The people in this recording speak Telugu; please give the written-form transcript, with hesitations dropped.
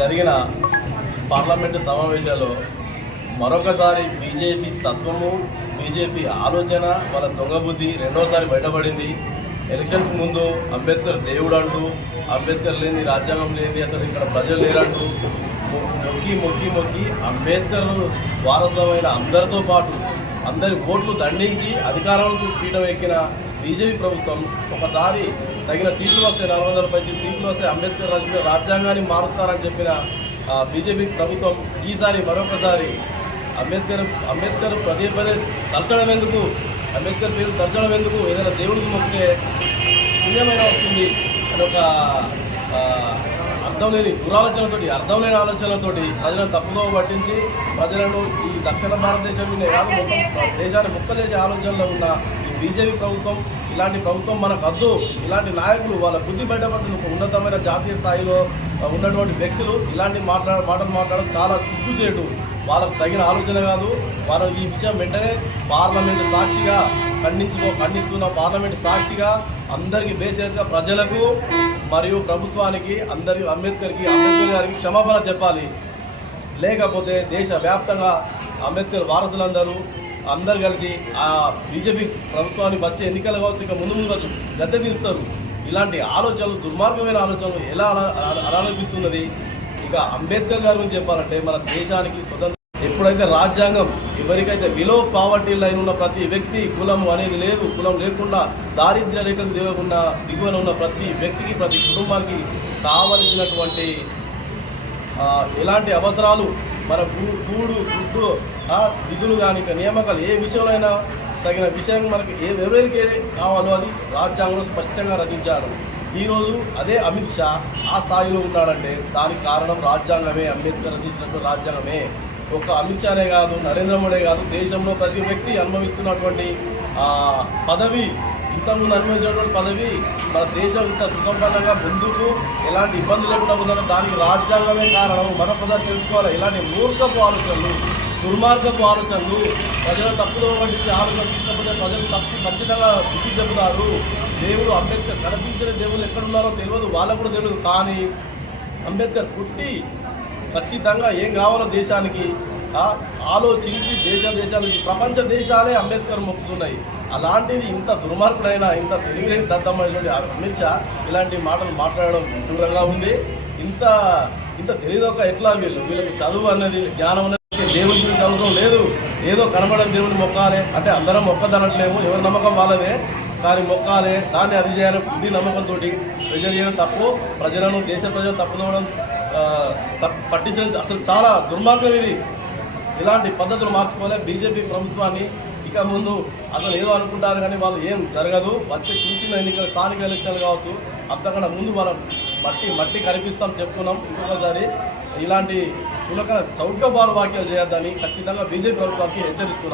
జరిగిన పార్లమెంటు సమావేశాల్లో మరొకసారి బీజేపీ తత్వము, బీజేపీ ఆలోచన, వాళ్ళ దొంగ బుద్ధి రెండోసారి బయటపడింది. ఎలక్షన్స్ ముందు అంబేద్కర్ దేవుడు అంటూ, అంబేద్కర్ లేని రాజ్యాంగం లేని అసలు ఇక్కడ ప్రజలు లేరంటూ మొక్కి మొక్కి మొక్కి అంబేద్కర్ వారసులమైన అందరితో పాటు అందరి ఓట్లు దండించి అధికారంలో పీఠం ఎక్కిన బీజేపీ ప్రభుత్వం ఒకసారి తగిన సీట్లు వస్తే 410 సీట్లు వస్తే అంబేద్కర్ రచించిన రాజ్యాంగాన్ని మారుస్తారని చెప్పిన బీజేపీ ప్రభుత్వం ఈసారి మరొకసారి అంబేద్కర్ పదే పదే తలచడం ఎందుకు, అంబేద్కర్ పేరు తలచడం ఎందుకు, ఏదైనా దేవుడికి మొక్కితే పుణ్యమైన వస్తుంది అని ఒక అర్థం లేని ఆలోచనలతోటి ప్రజలను తప్పుదో పట్టించి ప్రజలను ఈ దక్షిణ భారతదేశం మీద కాదు మొత్తం దేశాన్ని ముక్కలేసే ఆలోచనలో ఉన్న ఈ బీజేపీ ప్రభుత్వం, ఇలాంటి ప్రభుత్వం మనకు వద్దు. ఇలాంటి నాయకులు వాళ్ళ బుద్ధి బయటపడిన ఉన్నతమైన జాతీయ స్థాయిలో ఉన్నటువంటి వ్యక్తులు ఇలాంటి మాటలు మాట్లాడడం చాలా సిగ్గుచేటు. వాళ్ళకు తగిన ఆలోచన కాదు. వాళ్ళు ఈ విషయం వెంటనే పార్లమెంటు సాక్షిగా ఖండిస్తున్న పార్లమెంటు సాక్షిగా అందరికీ బేసిక్గా ప్రజలకు మరియు ప్రభుత్వానికి అంబేద్కర్ గారికి క్షమాపణ చెప్పాలి. లేకపోతే దేశవ్యాప్తంగా అంబేద్కర్ వారసులందరూ అందరు కలిసి ఆ బీజేపీ ప్రభుత్వాన్ని వచ్చే ఎన్నికలు కావచ్చు ఇక ముందు గద్దె తీస్తారు. ఇలాంటి ఆలోచనలు, దుర్మార్గమైన ఆలోచనలు ఎలా అనిపిస్తున్నది. ఇక అంబేద్కర్ గారి గురించి చెప్పాలంటే మన దేశానికి స్వతంత్రం ఎప్పుడైతే రాజ్యాంగం ఎవరికైతే బిలో పావర్టీ లైన్ ఉన్న ప్రతి వ్యక్తి, కులం అనేది లేదు, కులం లేకుండా దారిద్ర్య రేఖకు దిగువన ఉన్న ప్రతి వ్యక్తికి, ప్రతి కుటుంబానికి కావలసినటువంటి ఎలాంటి అవసరాలు మన కూడు గుడ్డు విధులు కానీ నియామకాలు ఏ విషయంలో తగిన విషయం మనకి ఎవరికి ఏది కావాలో అది రాజ్యాంగంలో స్పష్టంగా రచించారు. ఈరోజు అదే అమిత్ షా ఆ స్థాయిలో ఉన్నాడంటే దానికి కారణం రాజ్యాంగమే, అంబేద్కర్ రచించినటువంటి రాజ్యాంగమే. ఒక అమిత్ షానే కాదు, నరేంద్ర మోడీ కాదు, దేశంలో ప్రతి వ్యక్తి అనుభవిస్తున్నటువంటి పదవి, ఇంతకుముందు అనుభవించినటువంటి పదవి, మన దేశం ఇంత సుసంపన్నంగా ముందుకు ఎలాంటి ఇబ్బంది లేకుండా ఉందన్న దానికి రాజ్యాంగమే కారణం. మరొకసారి తెలుసుకోవాలి. ఇలాంటి మూర్ఖపు ఆలోచనలు, దుర్మార్గపు ఆలోచనలు, ప్రజలు తప్పుదో పట్టించి ఆలోచన తీసుకపోతే ప్రజలు తప్పు ఖచ్చితంగా బుద్ధి చెబుతారు. దేవుడు అంబేద్కర్ కనిపించిన దేవుడు ఎక్కడున్నారో తెలియదు, వాళ్ళకు కూడా తెలియదు. కానీ అంబేద్కర్ పుట్టి ఖచ్చితంగా ఏం కావాలో దేశానికి ఆలోచించి దేశాలు ప్రపంచ దేశాలే అంబేద్కర్ మొక్కుతున్నాయి. అలాంటిది ఇంత దుర్మార్గుడైన, ఇంత తెలివిలేని దద్దమైనటువంటి అమిత్ షా ఇలాంటి మాటలు మాట్లాడడం దూరంగా ఉంది. ఇంత తెలియదొక్క ఎట్లా వీళ్ళకి చదువు అన్నది, జ్ఞానం అనేది దేవుడి గురించి అవసరం లేదు. ఏదో కనబడని దేవుడిని మొక్కాలి అంటే అందరం మొక్కదనట్లేము, ఎవరి నమ్మకం వాళ్ళదే. కానీ మొక్కాలి, దాన్ని అది చేయాలి, ఇది నమ్మకంతో ప్రజలు చేయడం తప్పు. ప్రజలను, దేశ ప్రజలు తప్పుదోవడం, పట్టించడం అసలు చాలా దుర్మార్గం ఇది. ఇలాంటి పద్ధతులు మార్చుకోవాలి. బీజేపీ ప్రభుత్వాన్ని ఇక ముందు అసలు ఏదో అనుకుంటారు కానీ వాళ్ళు ఏం జరగదు. వచ్చే చిన్న ఎన్నికలు, స్థానిక ఎలక్షన్లు కావచ్చు, అంతకన్నా ముందు మనం మట్టి కనిపిస్తాం చెప్తున్నాం. ఇంకొకసారి ఇలాంటి చులకన చౌకబారు వ్యాఖ్యలు చేయొద్దని ఖచ్చితంగా బీజేపీ ప్రభుత్వానికి హెచ్చరిస్తున్నాం.